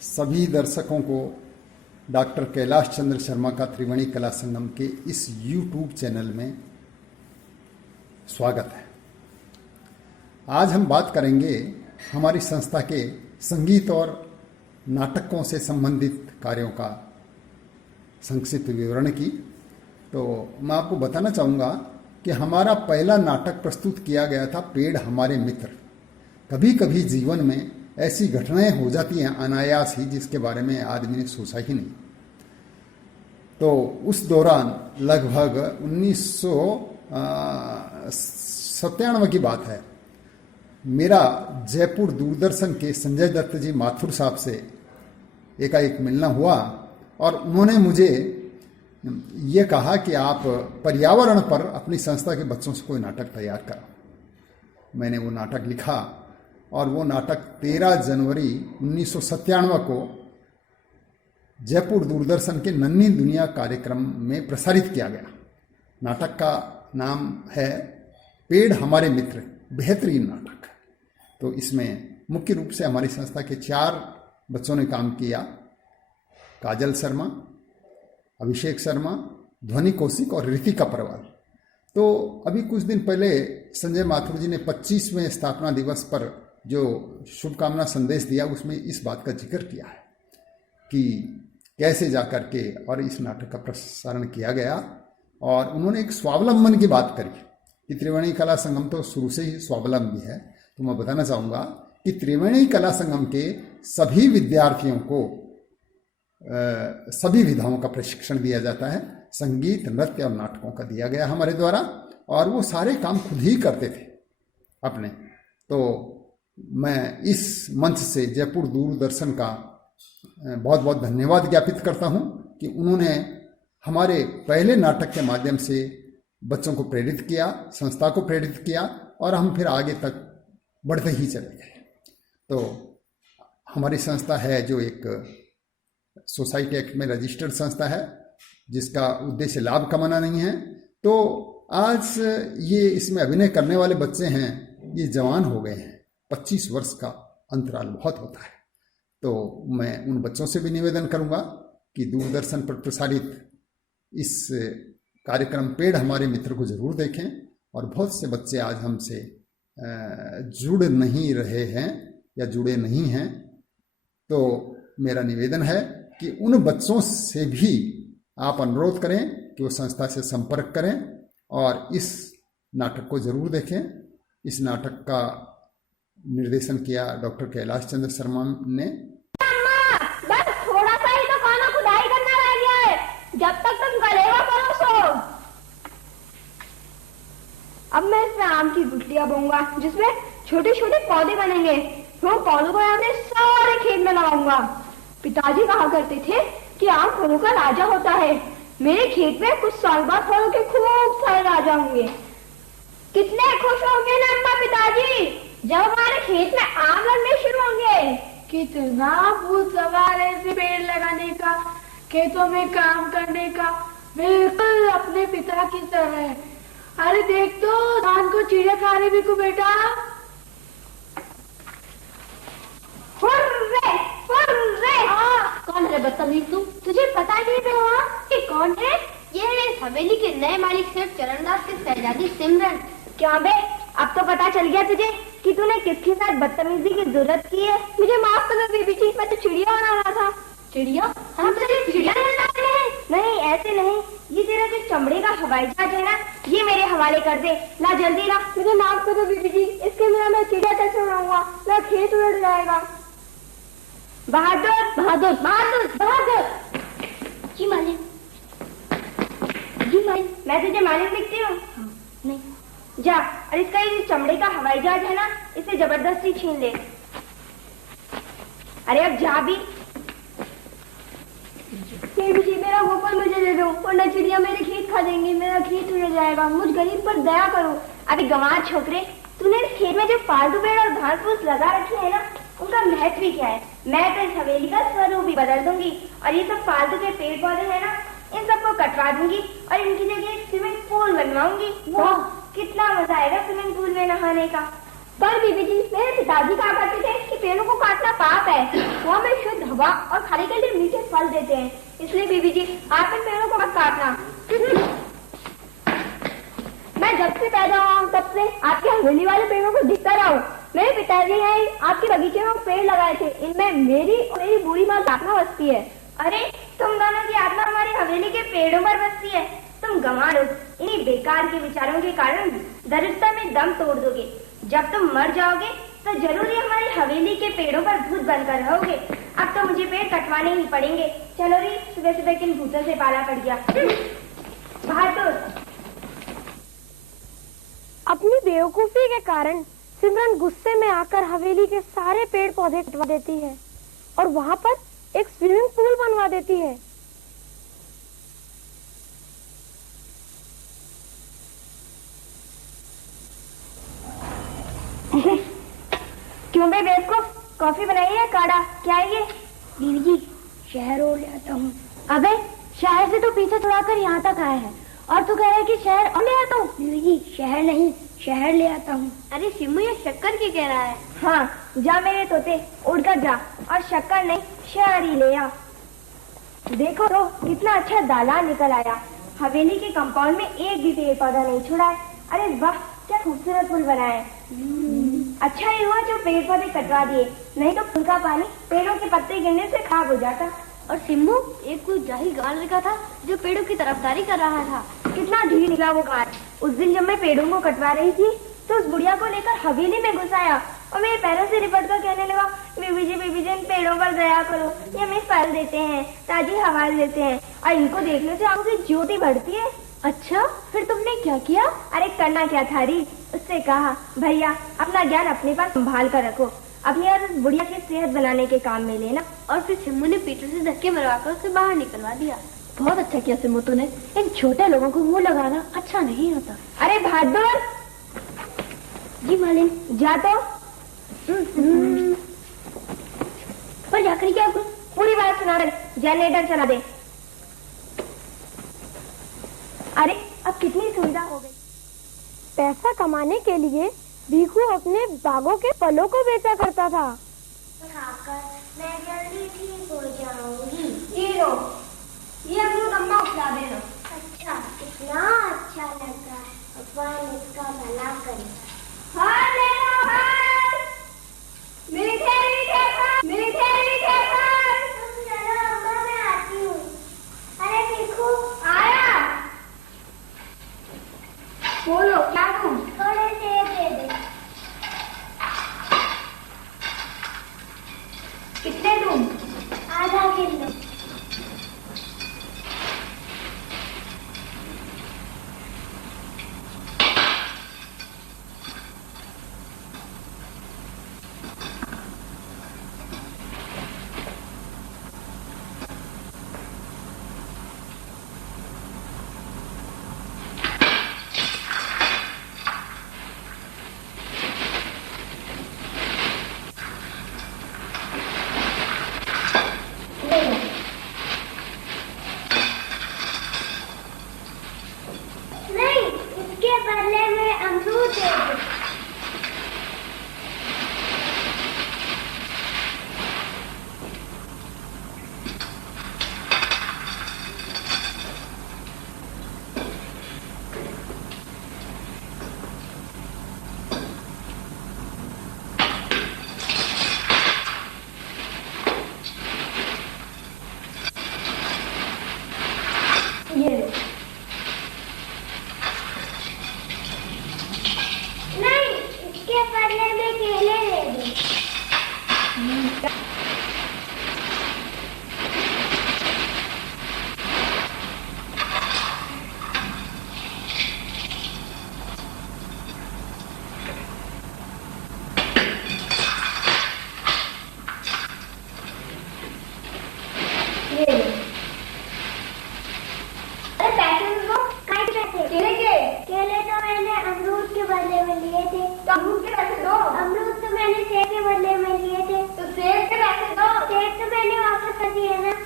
सभी दर्शकों को डॉक्टर कैलाश चंद्र शर्मा का त्रिवेणी कला संगम के इस YouTube चैनल में स्वागत है। आज हम बात करेंगे हमारी संस्था के संगीत और नाटकों से संबंधित कार्यों का संक्षिप्त विवरण की। तो मैं आपको बताना चाहूँगा कि हमारा पहला नाटक प्रस्तुत किया गया था पेड़ हमारे मित्र। कभी कभी जीवन में ऐसी घटनाएं हो जाती हैं अनायास ही, जिसके बारे में आदमी ने सोचा ही नहीं। तो उस दौरान लगभग 1997 की बात है, मेरा जयपुर दूरदर्शन के संजय दत्त जी माथुर साहब से एकाएक मिलना हुआ और उन्होंने मुझे ये कहा कि आप पर्यावरण पर अपनी संस्था के बच्चों से कोई नाटक तैयार करो। मैंने वो नाटक लिखा और वो नाटक 13 जनवरी 1997 को जयपुर दूरदर्शन के नन्ही दुनिया कार्यक्रम में प्रसारित किया गया। नाटक का नाम है पेड़ हमारे मित्र, बेहतरीन नाटक। तो इसमें मुख्य रूप से हमारी संस्था के 4 बच्चों ने काम किया, काजल शर्मा, अभिषेक शर्मा, ध्वनि कौशिक और ऋतिका परवाल। तो अभी कुछ दिन पहले संजय माथुर जी ने 25वें स्थापना दिवस पर जो शुभकामना संदेश दिया, उसमें इस बात का जिक्र किया है कि कैसे जा कर के और इस नाटक का प्रसारण किया गया। और उन्होंने एक स्वावलंबन की बात करी कि त्रिवेणी कला संगम तो शुरू से ही स्वावलंबी है। तो मैं बताना चाहूँगा कि त्रिवेणी कला संगम के सभी विद्यार्थियों को सभी विधाओं का प्रशिक्षण दिया जाता है। संगीत, नृत्य और नाटकों का दिया गया हमारे द्वारा, और वो सारे काम खुद ही करते थे अपने। तो मैं इस मंच से जयपुर दूरदर्शन का बहुत बहुत धन्यवाद ज्ञापित करता हूं कि उन्होंने हमारे पहले नाटक के माध्यम से बच्चों को प्रेरित किया, संस्था को प्रेरित किया, और हम फिर आगे तक बढ़ते ही चले गए। तो हमारी संस्था है जो एक सोसाइटी एक्ट में रजिस्टर्ड संस्था है, जिसका उद्देश्य लाभ कमाना नहीं है। तो आज ये इसमें अभिनय करने वाले बच्चे हैं, ये जवान हो गए हैं। 25 वर्ष का अंतराल बहुत होता है। तो मैं उन बच्चों से भी निवेदन करूंगा कि दूरदर्शन पर प्रसारित इस कार्यक्रम पेड़ हमारे मित्र को जरूर देखें। और बहुत से बच्चे आज हमसे जुड़ नहीं रहे हैं या जुड़े नहीं हैं, तो मेरा निवेदन है कि उन बच्चों से भी आप अनुरोध करें कि वो संस्था से संपर्क करें और इस नाटक को जरूर देखें। इस नाटक का निर्देशन किया डॉक्टर कैलाश चंद्र शर्मा ने। बस थोड़ा सा ही तो खाना खुदाई करना रह गया है, जब तक तुम गलेगा परोसो। अब मैं इसमें आम की गुठलियां बोऊंगा, जिसमें छोटे छोटे पौधे बनेंगे। वो पौधों को अपने सारे खेत में लगाऊंगा। पिताजी कहा करते थे कि आम फलों का राजा होता है। मेरे खेत में कुछ साल बाद फलों के खूब सारे राजा होंगे। कितने खुश होंगे ना अम्मा पिताजी जब हमारे खेत में आम लगने शुरू होंगे। कितना भूत सवार है ऐसे पेड़ लगाने का, खेतों में काम करने का, बिल्कुल अपने पिता की तरह। अरे देख तो धान को चिड़िया खा रही भी को बेटा। Hurray, hurray. कौन है बदतमीज तू? तुझे पता नहीं रहा कि कौन है? ये है इस हवेली के नए मालिक सेठ चरणदास के शहजादी सिमरन। क्या बे, अब तो पता चल गया तुझे कि तूने किसके साथ बदतमीजी की जरूरत की है। मुझे माफ कर दो बीबी जी, मैं तो चिड़िया बना रहा था। चिड़िया? हम तुझे चिड़िया बना रहे हैं? नहीं, ऐसे नहीं। ये तेरा जो चमड़े का हवाई जहाज है ना, ये मेरे हवाले कर दे। ला जल्दी ला। मुझे माफ कर दो बीबी जी, इसके बिना मैं चिड़िया कैसे उड़ाऊंगा? मेरा खेत उड़ जाएगा। बहादुर, बहादुर, बहादुर, बहादुर। जी मालिक। जी मालिक। मैं तुझे मालिक दिखती हूँ? नहीं। जा, और इसका ये चमड़े का हवाई जहाज है ना, इसे जबरदस्ती छीन ले। अरे अब जा भी। जी मेरा गोपाल मुझे दे दो, वरना चिड़िया मेरे खेत खा देंगी, मेरा खेत उड़ जाएगा। मुझ गरीब पर दया करो। अरे गंवार छोकरे, तूने इस खेत में जो फालतू पेड़ और घास फूस लगा रखे है ना, उनका महत्व ही क्या है? मैं तो इस हवेली का स्वरूप भी बदल दूंगी और ये सब फालतू के पेड़ पौधे है ना, इन सबको कटवा दूंगी और इनकी जगह एक स्विमिंग पूल बनवाऊंगी। वाह, कितना मजा आएगा स्विमिंग पूल में नहाने का। पर बीबी जी, मेरे पिताजी कहा करते थे कि पेड़ों को काटना पाप है। वो हमें शुद्ध हवा और खाने के लिए मीठे फल देते हैं। इसलिए बीबी जी आप इन पेड़ों को मत काटना। मैं जब से पैदा हुआ हूँ तब से आपके हवेली वाले पेड़ों को दिखता रहा हूँ। मेरे पिताजी हैं आपके बगीचे में पेड़ लगाए थे, इनमें मेरी और मेरी बूढ़ी माँ आत्मा बसती है। अरे तुम दोनों की आत्मा हमारी हवेली के पेड़ों पर बसती है। तुम गंवार हो, इन्हीं बेकार के विचारों के कारण दरिद्रता में दम तोड़ दोगे। जब तुम मर जाओगे तो जरूर ही हमारी हवेली के पेड़ों पर भूत बनकर रहोगे। अब तो मुझे पेड़ कटवाने ही पड़ेंगे। चलो री, सुबह सुबह किन भूतों से पाला पड़ गया। बहादुर। अपनी बेवकूफी के कारण सिमरन गुस्से में आकर हवेली के सारे पेड़ पौधे कटवा देती है और वहाँ पर एक स्विमिंग पूल बनवा देती है। क्यों बे बेवकूफ, कॉफी बनाई है काढ़ा, क्या है ये? दीदी जी शहर और ले आता हूँ। अबे शहर से तो पीछे छुड़ाकर यहाँ तक आया है और तू कह रहा है कि शहर और ले आता हूँ। दीदी जी शहर नहीं, शहर ले आता हूँ। अरे सिम्मू ये शक्कर की कह रहा है। हाँ जा मेरे तोते, उड़कर जा और शक्कर नहीं शहर ही ले आ। देखो तो कितना अच्छा दालान निकल आया। हवेली के कंपाउंड में एक भी पेड़ पौधा नहीं छोड़ा है। अरे वाह क्या खूबसूरत पुल बना है। अच्छा ही हुआ जो पेड़ पौधे कटवा दिए, नहीं तो पुल का पानी पेड़ों के पत्ते गिरने से खराब हो जाता। और सिम्मू एक कोई जाहिल गाल लड़का था जो पेड़ों की तरफदारी कर रहा था। कितना ढीठ निकला वो गाल। उस दिन जब मैं पेड़ों को कटवा रही थी तो उस बुढ़िया को लेकर हवेली में घुस आया और मेरे पैरों से लिपट कर कहने लगा, बीबी जी इन पेड़ों पर दया करो, ये हमें फल देते हैं, ताजी हवा देते हैं और इनको देखने से आंखों की ज्योति बढ़ती है। अच्छा फिर तुमने क्या किया? अरे करना क्या था री, उससे कहा भैया अपना ज्ञान अपने पास संभाल कर रखो, अपनी और उस बुढ़िया की सेहत बनाने के काम में लेना। और फिर सिम्मू ने पीछे से धक्के मरवाकर उसे बाहर निकलवा दिया। बहुत अच्छा किया सिम्मू तूने, इन छोटे लोगों को मुंह लगाना अच्छा नहीं होता। अरे बहादुर। जी मालिन। जा तो पर जाकर क्या पूरी बात सुना दे, जनरेटर चला दे। अरे अब कितनी सुविधा हो गई। पैसा कमाने के लिए भीखू अपने बागों के फलों को बेचा करता था। मैं जल्दी ठीक हो जाऊंगी। ये लो, ये अमरूद अम्मा खिला देना। अच्छा कितना अच्छा लगा, भगवान इसका भला करे। हाँ ले लो हाँ। मीठे मीठे फल, मीठे मीठे फल। तुम चलो अम्मा मैं आती हूँ। अरे भीखू आया। बोलो क्या दूँ? थोड़े सेब दे दे। कितने दूँ? आधा किलो।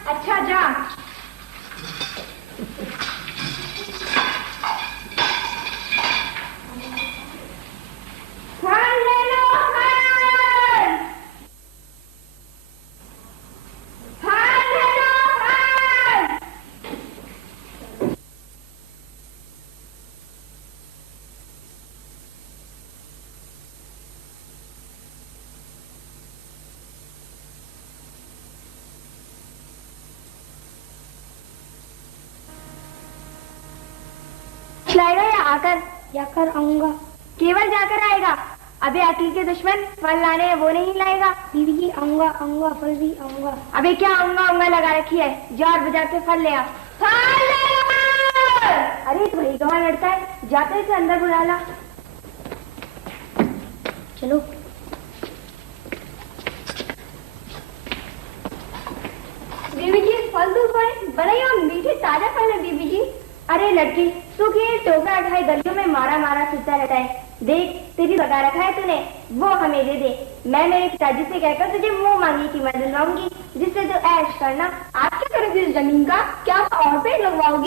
अच्छा जा। लाएगा या आकर? जाकर आऊंगा। केवल जाकर आएगा? अबे अकील के दुश्मन, फल लाने हैं वो नहीं लाएगा? बीबी जी आऊंगा आऊंगा, फल भी आऊंगा। अबे क्या आऊंगा आऊंगा लगा रखी है, जार बाजार से फल ले आ। फल ले आ! अरे तो भाई कहाँ लड़का है, जाते इसे अंदर बुला ला। चलो। बीबी जी फल दूध बड़े और मीठे ताजा फल है बीबी जी। अरे लड़की, तू ये टोकरा उठाए गलियों में मारा मारा फिरता रहता है। देख तेरी लगा रखा है तूने, वो हमें दे दे। मैं मेरे पिताजी से कहकर तुझे मुंह मांगी कीमत दिलवाऊंगी, जिससे तू ऐश करना। आप क्या करोगे इस जमीन का? क्या और पेड़ लगवाओगे?